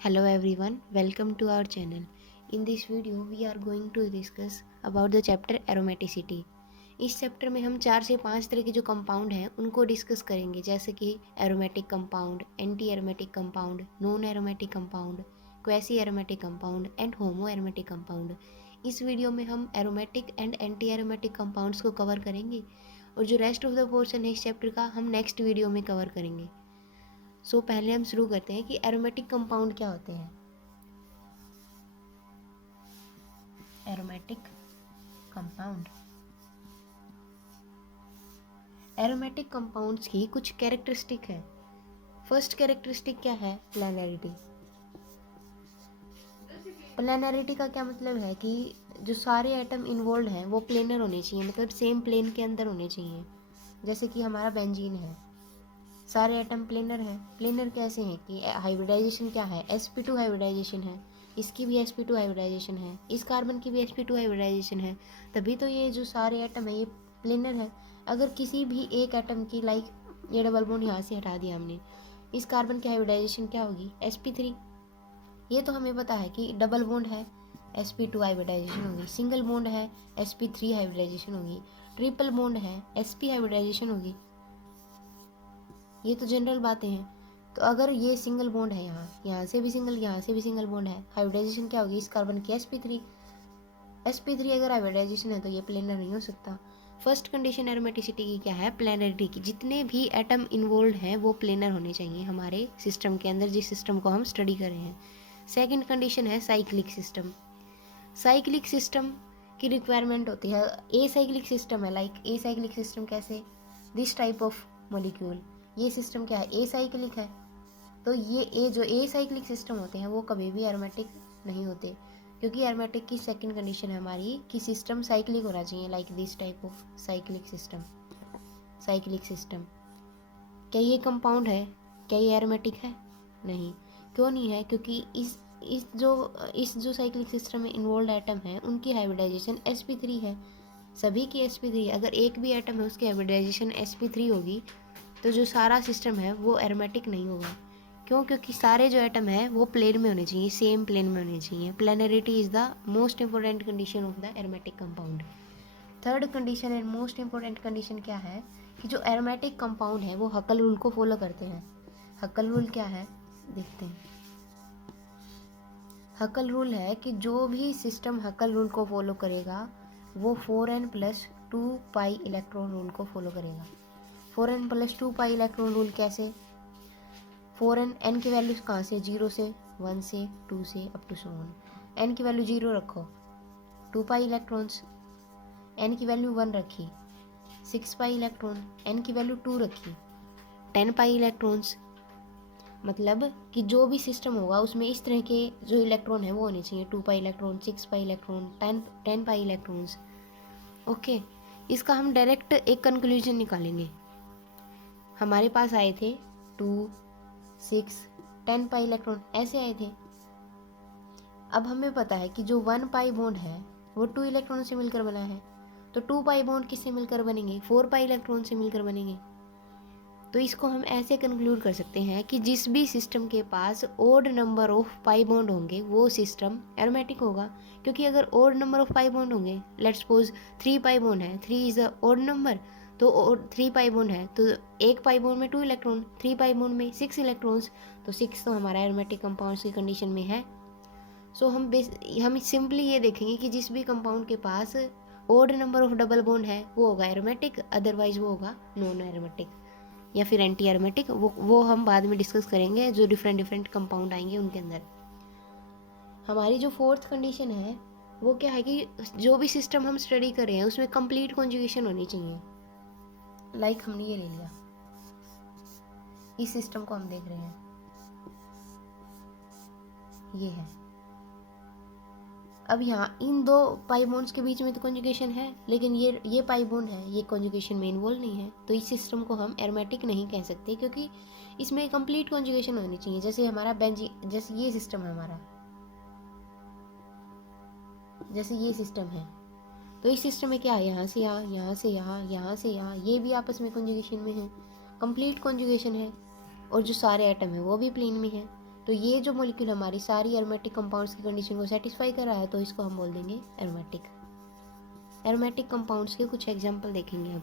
Hello everyone, welcome to our channel. In this video we are going to discuss about the chapter aromaticity. इस chapter में हम 4 से 5 तरह के जो कंपाउंड हैं उनको डिस्कस करेंगे, जैसे कि aromatic compound, anti aromatic compound, non aromatic compound, quasi aromatic compound and homo aromatic compound. इस वीडियो में हम aromatic and anti aromatic compounds को कवर करेंगे और जो रेस्ट ऑफ द पोर्शन है इस चैप्टर का हम नेक्स्ट वीडियो में कवर करेंगे। पहले हम शुरू करते हैं कि एरोमेटिक कंपाउंड क्या होते हैं। एरोमेटिक कंपाउंड, एरोमेटिक कंपाउंड्स की कुछ कैरेक्टरिस्टिक है। फर्स्ट कैरेक्टरिस्टिक क्या है? प्लेनरिटी। प्लेनरिटी का क्या मतलब है कि जो सारे एटम इन्वॉल्व हैं वो प्लेनर होने चाहिए, मतलब सेम प्लेन के अंदर होने चाहिए। जैसे कि हमारा बेंजीन है, सारे एटम प्लेनर हैं। प्लेनर कैसे हैं कि हाइब्रिडाइजेशन क्या है? sp2 हाइब्रिडाइजेशन है, इसकी भी sp2 हाइब्रिडाइजेशन है, इस कार्बन की भी sp2 हाइब्रिडाइजेशन है, तभी तो ये जो सारे एटम है ये प्लेनर है। अगर किसी भी एक एटम की ये डबल बॉन्ड यहाँ से हटा दिया हमने, इस कार्बन की हाइब्रिडाइजेशन क्या होगी? sp3। ये तो हमें पता है कि डबल बॉन्ड है sp2 हाइब्रिडाइजेशन होगी, सिंगल बॉन्ड है sp3 हाइब्रिडाइजेशन होगी, ट्रिपल बॉन्ड है sp हाइब्रिडाइजेशन होगी। ये तो जनरल बातें हैं। तो अगर ये सिंगल बॉन्ड है, यहाँ से भी सिंगल, यहाँ से भी सिंगल बॉन्ड है, हाइब्रिडाइजेशन क्या होगी? इस कार्बन की sp3 अगर हाइब्रिडाइजेशन है तो ये प्लेनर नहीं हो सकता। फर्स्ट कंडीशन एरोमेटिसिटी की क्या है? प्लेनरिटी की। जितने भी एटम इन्वॉल्व हैं वो प्लेनर होने चाहिए हमारे सिस्टम के अंदर, जिस सिस्टम को हम स्टडी कर रहे हैं। सेकेंड कंडीशन है साइक्लिक सिस्टम। साइक्लिक सिस्टम की रिक्वायरमेंट होती है। ए साइक्लिक सिस्टम है, लाइक ए साइक्लिक सिस्टम कैसे? दिस टाइप ऑफ मॉलिक्यूल, ये सिस्टम क्या है? ए साइक्लिक है। तो ये जो ए साइक्लिक सिस्टम होते हैं वो कभी भी एरोमेटिक नहीं होते, क्योंकि एरोमेटिक की सेकंड कंडीशन है हमारी कि सिस्टम साइक्लिक होना चाहिए, like this type of cyclic system. Cyclic system क्या ये कंपाउंड है? क्या ये एरोमेटिक है? नहीं। क्यों नहीं है? क्योंकि इस जो साइक्लिक सिस्टम में इन्वॉल्व एटम है उनकी हाइब्रिडाइजेशन sp3 है। सभी की sp3। अगर एक भी एटम है उसकी हाइब्रिडाइजेशन sp3 होगी तो जो सारा सिस्टम है वो एरोमेटिक नहीं होगा। क्यों? क्योंकि सारे जो एटम है वो प्लेन में होने चाहिए, सेम प्लेन में होने चाहिए। Planarity is the most important condition of the aromatic compound. Third condition and most important condition क्या है कि जो एरोमेटिक कंपाउंड है वो हकल रूल को फॉलो करते हैं। हकल रूल क्या है देखते हैं। हकल रूल है कि जो भी सिस्टम हकल रूल को फॉलो करेगा वो 4n+2 इलेक्ट्रॉन रूल को फॉलो करेगा। 4n+2 इलेक्ट्रॉन रूल कैसे? 4n की वैल्यू कहाँ से? 0 से, 1 से, 2 से up to so on. n की वैल्यू 0 रखो, 2 इलेक्ट्रॉन्स। n की वैल्यू 1 रखी, 6 इलेक्ट्रॉन। n की वैल्यू 2 रखी, 10 इलेक्ट्रॉन्स। मतलब कि जो भी सिस्टम होगा उसमें इस तरह के जो इलेक्ट्रॉन है वो होने चाहिए, 2 इलेक्ट्रॉन, 6 इलेक्ट्रॉन, 10 इलेक्ट्रॉन्स। ओके, इसका हम डायरेक्ट एक कंक्लूजन निकालेंगे। हमारे पास आए थे 2, 6, 10 इलेक्ट्रॉन ऐसे आए थे। अब हमें पता है कि जो 1 बॉन्ड है वो 2 इलेक्ट्रॉन से मिलकर बना है, तो 2 बॉन्ड किससे मिलकर बनेंगे? 4 इलेक्ट्रॉन से मिलकर बनेंगे। तो इसको हम ऐसे कंक्लूड कर सकते हैं कि जिस भी सिस्टम के पास odd number of pi bond होंगे वो सिस्टम एरोमेटिक होगा। क्योंकि अगर odd number of pi bond होंगे, लेट्स सपोज 3 पाई बॉन्ड है, 3 इज अ ओड नंबर, तो 3 पाई बॉन्ड है तो एक पाई बॉन्ड में 2 इलेक्ट्रॉन, 3 पाई बॉन्ड में 6 इलेक्ट्रॉन्स, तो 6 तो हमारा एरोमेटिक कंपाउंड की कंडीशन में है। हम सिंपली ये देखेंगे कि जिस भी कंपाउंड के पास odd number of double bond है वो होगा एरोमेटिक, अदरवाइज वो होगा नॉन एरोमेटिक या फिर एंटी एरोमेटिक। वो हम बाद में डिस्कस करेंगे, जो डिफरेंट कंपाउंड आएंगे उनके अंदर। हमारी जो फोर्थ कंडीशन है वो क्या है कि जो भी सिस्टम हम स्टडी कर रहे हैं उसमें कंप्लीट कॉन्जुगेशन होनी चाहिए। लाइक हमने ये ले लिया, इस सिस्टम को हम देख रहे हैं, ये है। अब यहाँ इन 2 पाई बॉन्ड्स के बीच में तो कॉन्जुगेशन है, लेकिन ये पाई बॉन्ड है, ये कॉन्जुगेशन में इन्वॉल्व नहीं है, तो इस सिस्टम को हम एरोमेटिक नहीं कह सकते, क्योंकि इसमें कंप्लीट कॉन्जुगेशन होनी चाहिए। जैसे हमारा जैसे ये सिस्टम है हमारा, जैसे ये सिस्टम है, तो इस सिस्टम में क्या है? यहाँ से यहाँ, यहाँ से यहाँ, यहाँ से यहाँ, ये भी आपस में कॉन्जुगेशन में है, कंप्लीट कॉन्जुगेशन है। और जो सारे एटम है वो भी प्लेन में है, तो ये जो मॉलिक्यूल हमारी सारी एरोमेटिक कंपाउंड्स की कंडीशन को सेटिस्फाई कर रहा है, तो इसको हम बोल देंगे एरोमेटिक। एरोमेटिक कंपाउंड्स के कुछ एग्जाम्पल देखेंगे अब।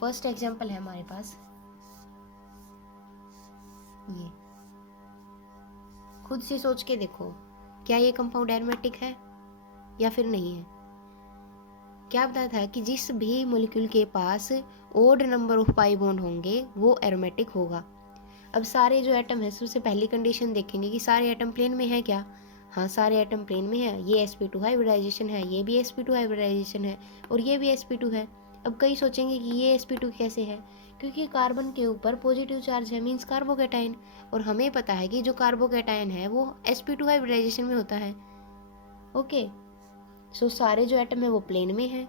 फर्स्ट एग्जाम्पल है हमारे पास ये। खुद से सोच के देखो, क्या ये कंपाउंड एरोमेटिक है या फिर नहीं है। क्या बताया था कि जिस भी मॉलिक्यूल के पास odd number of pi bond होंगे वो एरोमेटिक होगा। अब सारे जो एटम है, सबसे पहली कंडीशन देखेंगे कि सारे एटम प्लेन में है क्या। हाँ, सारे एटम प्लेन में है। ये sp2 हाइब्रिडाइजेशन है, ये भी sp2 हाइब्रिडाइजेशन है, और ये भी sp2 है। अब कई सोचेंगे कि ये sp2 कैसे है, क्योंकि कार्बन के ऊपर पॉजिटिव चार्ज है, मीन्स कार्बोकैटायन, और हमें पता है कि जो कार्बोकैटायन है वो sp2 हाइब्रिडाइजेशन में होता है। ओके, सो सारे जो एटम है वो प्लेन में है,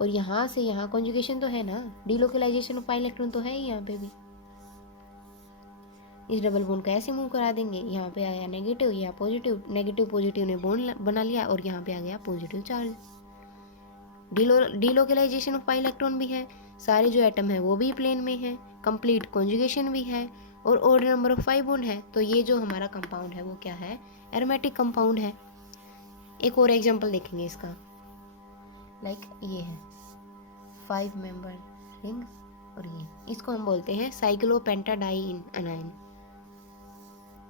और यहाँ से यहाँ कॉन्जुगेशन तो है ना, डिलोकलाइजेशन ऑफ पाई इलेक्ट्रॉन तो है ही यहाँ पे भी। इस डबल बॉन्ड को ऐसे मूव करा देंगे, यहाँ पे आया नेगेटिव, यहाँ पॉजिटिव, नेगेटिव पॉजिटिव ने बॉन्ड बना लिया, और यहाँ पे आ गया positive charge. Delocalisation of pi electron भी है, सारे जो एटम है वो भी प्लेन में है, कंप्लीट कॉन्जुगेशन भी है, और odd number of pi bond है। तो ये जो हमारा कंपाउंड है वो क्या है, एरोमेटिक कंपाउंड है। एक और एग्जांपल देखेंगे इसका, लाइक ये है 5 मेंबर रिंग, और ये इसको हम बोलते हैं साइक्लोपेंटाडाइन अनाइन।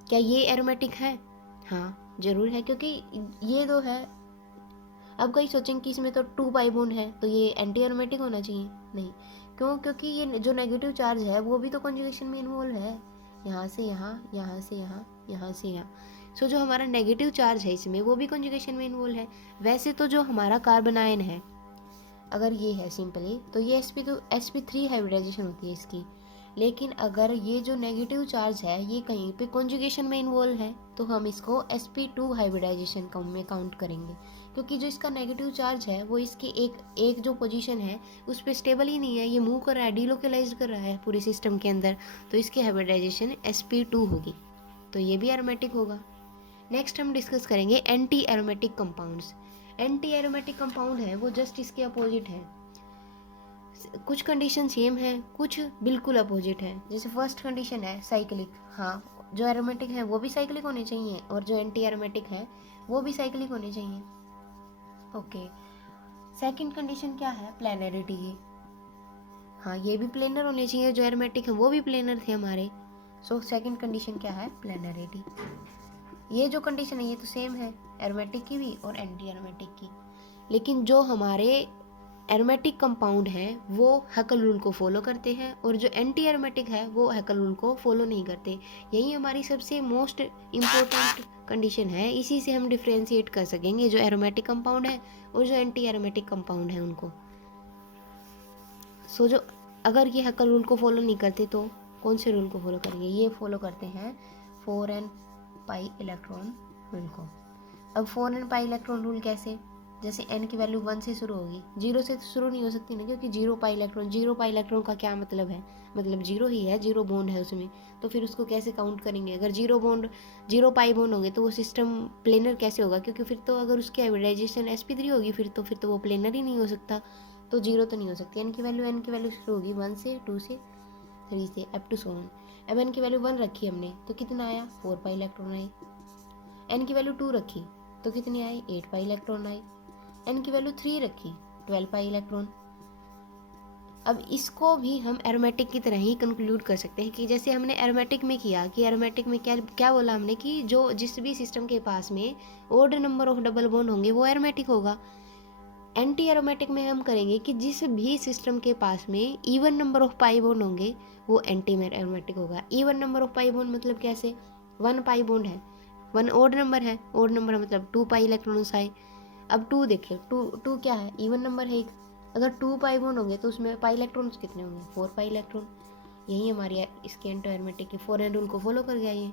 क्या ये एरोमेटिक है? हाँ जरूर है, क्योंकि ये दो है। अब कई सोचेंगे कि इसमें तो 2 पाई बॉन्ड है, तो ये एंटी एरोमेटिक होना चाहिए। नहीं, क्यों? क्योंकि ये जो नेगेटिव चार्ज है वो भी तो कॉन्जुगेशन में इन्वॉल्व है, यहाँ से यहाँ, यहाँ से यहाँ, यहाँ से यहाँ। सो जो हमारा नेगेटिव चार्ज है इसमें वो भी कॉन्जुगेशन में इन्वॉल्व है। वैसे तो जो हमारा कार्बन आयन है, अगर ये है सिंपली, तो ये sp3 हाइब्रिडाइजेशन होती है इसकी। लेकिन अगर ये जो नेगेटिव चार्ज है ये कहीं पे कॉन्जुगेशन में इन्वॉल्व है, तो हम इसको sp2 हाइब्रिडाइजेशन में काउंट करेंगे, क्योंकि जो इसका नेगेटिव चार्ज है वो इसकी एक जो पोजीशन है उस पर स्टेबल ही नहीं है, ये मूव कर रहा है, डिलोकलाइज कर रहा है पूरे सिस्टम के अंदर, तो इसकी हाइब्रिडाइजेशन sp2 होगी, तो ये भी एरोमेटिक होगा। नेक्स्ट हम डिस्कस करेंगे anti aromatic compounds. Anti aromatic compound है वो जस्ट इसके अपोजिट है। कुछ कंडीशन सेम है, कुछ बिल्कुल अपोजिट है। जैसे फर्स्ट कंडीशन है साइक्लिक, हाँ जो एरोमेटिक है वो भी साइक्लिक होने चाहिए, और जो एंटी एरोमेटिक है वो भी साइक्लिक होने चाहिए। ओके, सेकंड कंडीशन क्या है, प्लेनरिटी की। हाँ, ये भी प्लेनर होने चाहिए, जो एरोमेटिक है वो भी प्लेनर थे हमारे। सो सेकंड कंडीशन क्या है, प्लेनरिटी। ये जो कंडीशन है ये तो सेम है एरोमेटिक की भी और एंटी एरोमेटिक की, लेकिन जो हमारे एरोमेटिक कंपाउंड हैं वो हैकल रूल को फॉलो करते हैं, और जो एंटी एरोमेटिक है वो हैकल रूल को फॉलो नहीं करते। यही हमारी सबसे मोस्ट इम्पोर्टेंट कंडीशन है, इसी से हम डिफ्रेंशिएट कर सकेंगे जो एरोमेटिक कंपाउंड है और जो एंटी एरोमेटिक कंपाउंड है उनको। सो जो अगर ये हैकल रूल को फॉलो नहीं करते तो कौन से रूल को फॉलो करेंगे, ये फॉलो करते हैं 4n पाई इलेक्ट्रॉन रूल को। अब 4n पाई इलेक्ट्रॉन रूल कैसे, जैसे n की वैल्यू 1 से शुरू होगी, 0 से तो शुरू नहीं हो सकती ना, क्योंकि 0 पाई इलेक्ट्रॉन का क्या मतलब है, मतलब 0 ही है, 0 बॉन्ड है उसमें, तो फिर उसको कैसे काउंट करेंगे। अगर 0 पाई बॉन्ड होंगे तो वो सिस्टम प्लेनर कैसे होगा, क्योंकि फिर तो अगर उसकी हाइब्रिडाइजेशन sp3 होगी फिर तो वो प्लेनर ही नहीं हो सकता, तो 0 तो नहीं हो सकती। n की वैल्यू शुरू होगी 1 से, 2 से, 3 से, अप टू 7। अब n की वैल्यू 1 रखी हमने तो कितना आया, 4 पाई इलेक्ट्रॉन आई। n की वैल्यू 2 रखी तो कितनी आई, 8 पाई इलेक्ट्रॉन आई। n की वैल्यू 3 रखी, 12 पाई इलेक्ट्रॉन। अब इसको भी हम एरोमेटिक की तरह ही कंक्लूड कर सकते हैं कि जैसे हमने एरोमेटिक में किया, कि एरोमेटिक में क्या बोला हमने कि जो जिस भी सिस्टम के पास में odd number of double bond होंगे वो एरोमेटिक होगा। एंटी एरोमेटिक में हम करेंगे कि जिस भी सिस्टम के पास में even number of pi bond होंगे वो एंटी एरोमेटिक होगा। Even number of pi bond मतलब कैसे, 1 पाई बॉन्ड है, 1 ओड नंबर है, ओड नंबर मतलब 2 पाई इलेक्ट्रॉन्स आए। अब 2 देखिए, 2 क्या है, इवन नंबर है एक, अगर 2 पाई बॉन्ड होंगे तो उसमें पाई इलेक्ट्रॉन्स कितने होंगे, 4 पाई इलेक्ट्रॉन। यही हमारी इसके एंटी एरोमेटिक के 4n रूल को फॉलो कर गया ये।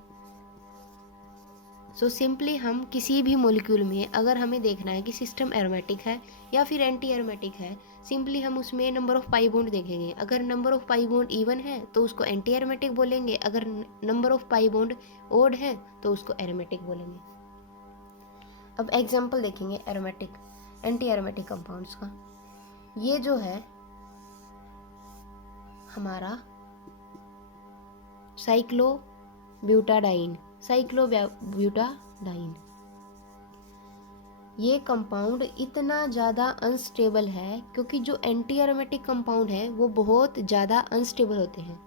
सो सिंपली हम किसी भी मॉलिक्यूल में अगर हमें देखना है कि सिस्टम एरोमेटिक है या फिर एंटी एरोमेटिक है, सिंपली हम उसमें नंबर ऑफ पाई बॉन्ड देखेंगे। अगर number of pi bond even है तो उसको एंटी एरोमेटिक बोलेंगे, अगर number of pi bond odd है तो उसको एरोमेटिक बोलेंगे। अब एग्जाम्पल देखेंगे एरोमेटिक एंटी एरोमेटिक कंपाउंड्स का। ये जो है हमारा साइक्लोब्यूटाडाइन। ये कंपाउंड इतना ज़्यादा अनस्टेबल है क्योंकि जो एंटी एरोमेटिक कंपाउंड है वो बहुत ज़्यादा अनस्टेबल होते हैं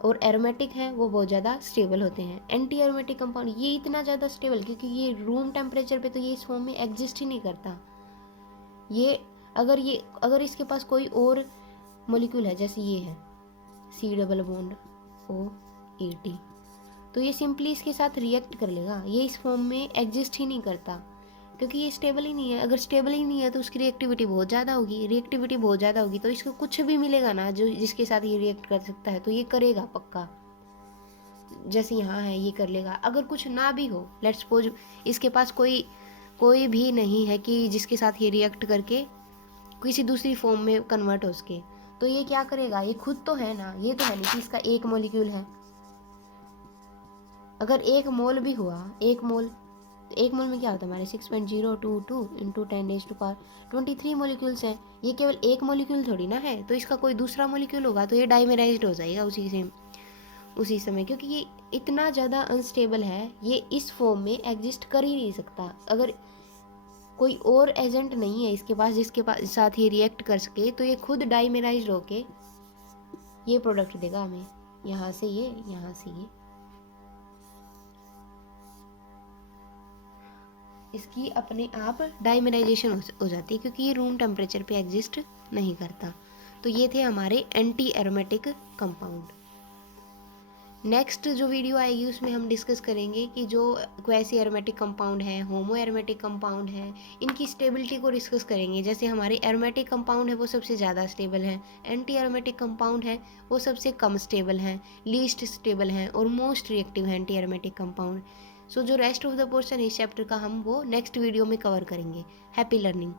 और एरोमेटिक हैं वो बहुत ज़्यादा स्टेबल होते हैं। एंटी एरोमेटिक कंपाउंड ये इतना ज़्यादा स्टेबल क्योंकि ये रूम टेम्परेचर पे तो ये इस फॉर्म में एग्जिस्ट ही नहीं करता। ये अगर इसके पास कोई और मॉलिक्यूल है, जैसे ये है C≡OH, तो ये सिंपली इसके साथ रिएक्ट कर लेगा। ये इस फॉर्म में एग्जिस्ट ही नहीं करता क्योंकि ये स्टेबल ही नहीं है। अगर स्टेबल ही नहीं है तो उसकी रिएक्टिविटी बहुत ज़्यादा होगी, तो इसको कुछ भी मिलेगा ना जो जिसके साथ ये रिएक्ट कर सकता है तो ये करेगा पक्का। जैसे यहाँ है ये कर लेगा। अगर कुछ ना भी हो, लेट्स सपोज इसके पास कोई भी नहीं है कि जिसके साथ ये रिएक्ट करके किसी दूसरी फॉर्म में कन्वर्ट हो सके, तो ये क्या करेगा, ये खुद तो है ना, ये तो है नहीं कि इसका एक मॉलिक्यूल है। अगर एक मोल भी हुआ, एक मोल में क्या होता है हमारे 6.022 × 10⁻23 मॉलिक्यूल्स हैं। ये केवल एक मॉलिक्यूल थोड़ी ना है, तो इसका कोई दूसरा मॉलिक्यूल होगा तो ये डाइमेराइज्ड हो जाएगा उसी समय, क्योंकि ये इतना ज़्यादा अनस्टेबल है, ये इस फॉर्म में एग्जिस्ट कर ही नहीं सकता। अगर कोई और एजेंट नहीं है इसके पास जिसके साथ ये रिएक्ट कर सके तो ये खुद डाइमेराइज्ड होके ये प्रोडक्ट देगा हमें। यहाँ से ये इसकी अपने आप डाइमेराइजेशन हो जाती है क्योंकि ये रूम टेम्परेचर पे एग्जिस्ट नहीं करता। तो ये थे हमारे एंटी एरोमेटिक कंपाउंड। नेक्स्ट जो वीडियो आएगी उसमें हम डिस्कस करेंगे कि जो क्वासी एरोमेटिक कंपाउंड है, होमो एरोमेटिक कंपाउंड है, इनकी स्टेबिलिटी को डिस्कस करेंगे। जैसे हमारे एरोमेटिक कंपाउंड है वो सबसे ज़्यादा स्टेबल है, एंटी एरोमेटिक कंपाउंड है वो सबसे कम स्टेबल हैं, लीस्ट स्टेबल हैं और मोस्ट रिएक्टिव है एंटी एरोमेटिक कंपाउंड। सो जो रेस्ट ऑफ द पोर्शन इस चैप्टर का हम वो नेक्स्ट वीडियो में कवर करेंगे। Happy learning.